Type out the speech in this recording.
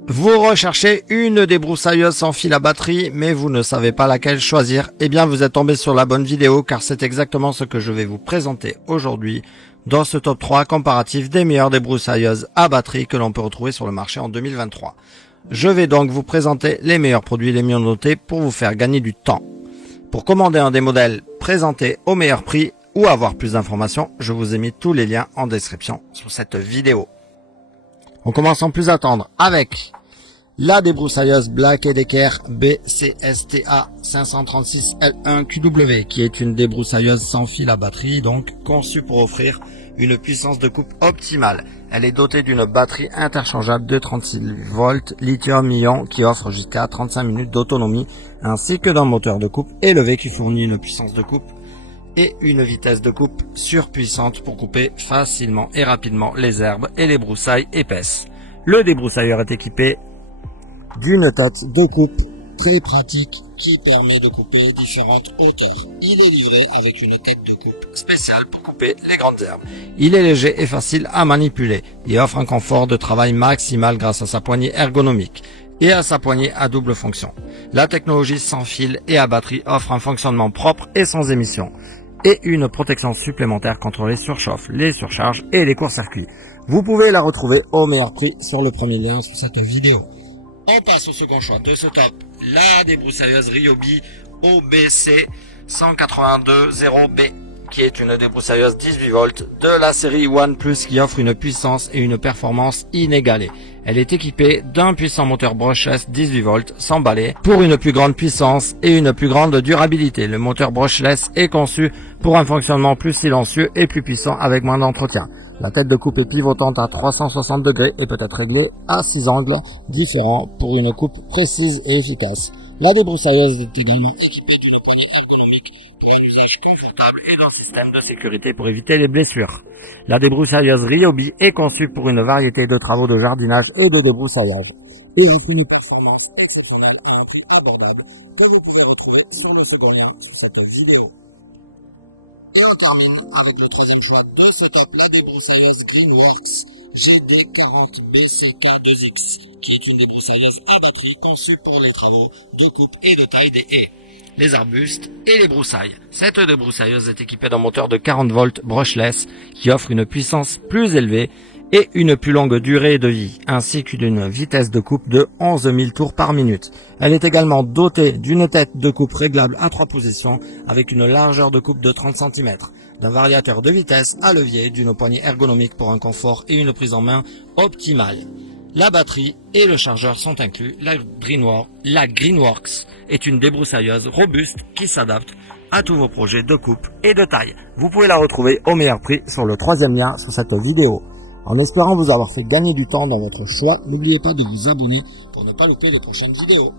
Vous recherchez une débroussailleuse sans fil à batterie, mais vous ne savez pas laquelle choisir. Eh bien, vous êtes tombé sur la bonne vidéo, car c'est exactement ce que je vais vous présenter aujourd'hui dans ce top 3 comparatif des meilleures débroussailleuses à batterie que l'on peut retrouver sur le marché en 2023. Je vais donc vous présenter les meilleurs produits les mieux notés pour vous faire gagner du temps. Pour commander un des modèles présentés au meilleur prix ou avoir plus d'informations, je vous ai mis tous les liens en description sous cette vidéo. On commence sans plus attendre avec la débroussailleuse Black & Decker BCSTA 536L1QW, qui est une débroussailleuse sans fil à batterie, donc conçue pour offrir une puissance de coupe optimale. Elle est dotée d'une batterie interchangeable de 36 volts lithium-ion qui offre jusqu'à 35 minutes d'autonomie, ainsi que d'un moteur de coupe élevé qui fournit une puissance de coupe et une vitesse de coupe surpuissante pour couper facilement et rapidement les herbes et les broussailles épaisses. Le débroussailleur est équipé d'une tête de coupe très pratique qui permet de couper différentes hauteurs. Il est livré avec une tête de coupe spéciale pour couper les grandes herbes. Il est léger et facile à manipuler et offre un confort de travail maximal grâce à sa poignée ergonomique et à sa poignée à double fonction. La technologie sans fil et à batterie offre un fonctionnement propre et sans émission, et une protection supplémentaire contre les surchauffes, les surcharges et les courts-circuits. Vous pouvez la retrouver au meilleur prix sur le premier lien sous cette vidéo. On passe au second choix de ce top, la débroussailleuse Ryobi OBC 182.0B, qui est une débroussailleuse 18 volts de la série One Plus qui offre une puissance et une performance inégalées. Elle est équipée d'un puissant moteur brushless 18 volts sans balai pour une plus grande puissance et une plus grande durabilité. Le moteur brushless est conçu pour un fonctionnement plus silencieux et plus puissant avec moins d'entretien. La tête de coupe est pivotante à 360 degrés et peut être réglée à 6 angles différents pour une coupe précise et efficace. La débroussailleuse est également équipée d'une poignée ergonomique pour un usage confortable et d'un système de sécurité pour éviter les blessures. La débroussailleuse Ryobi est conçue pour une variété de travaux de jardinage et de débroussaillage et offre une performance exceptionnelle à un prix abordable que vous pouvez retrouver sur le second lien sous cette vidéo. Et on termine avec le troisième choix de ce top, la débroussailleuse Greenworks GD40BCK2X, qui est une débroussailleuse à batterie conçue pour les travaux de coupe et de taille des haies, les arbustes et les broussailles. Cette débroussailleuse est équipée d'un moteur de 40 volts brushless qui offre une puissance plus élevée et une plus longue durée de vie, ainsi qu'une vitesse de coupe de 11 000 tours par minute. Elle est également dotée d'une tête de coupe réglable à 3 positions avec une largeur de coupe de 30 cm, d'un variateur de vitesse à levier, d'une poignée ergonomique pour un confort et une prise en main optimale. La batterie et le chargeur sont inclus. La Greenworks est une débroussailleuse robuste qui s'adapte à tous vos projets de coupe et de taille. Vous pouvez la retrouver au meilleur prix sur le troisième lien sous cette vidéo. En espérant vous avoir fait gagner du temps dans votre choix, n'oubliez pas de vous abonner pour ne pas louper les prochaines vidéos.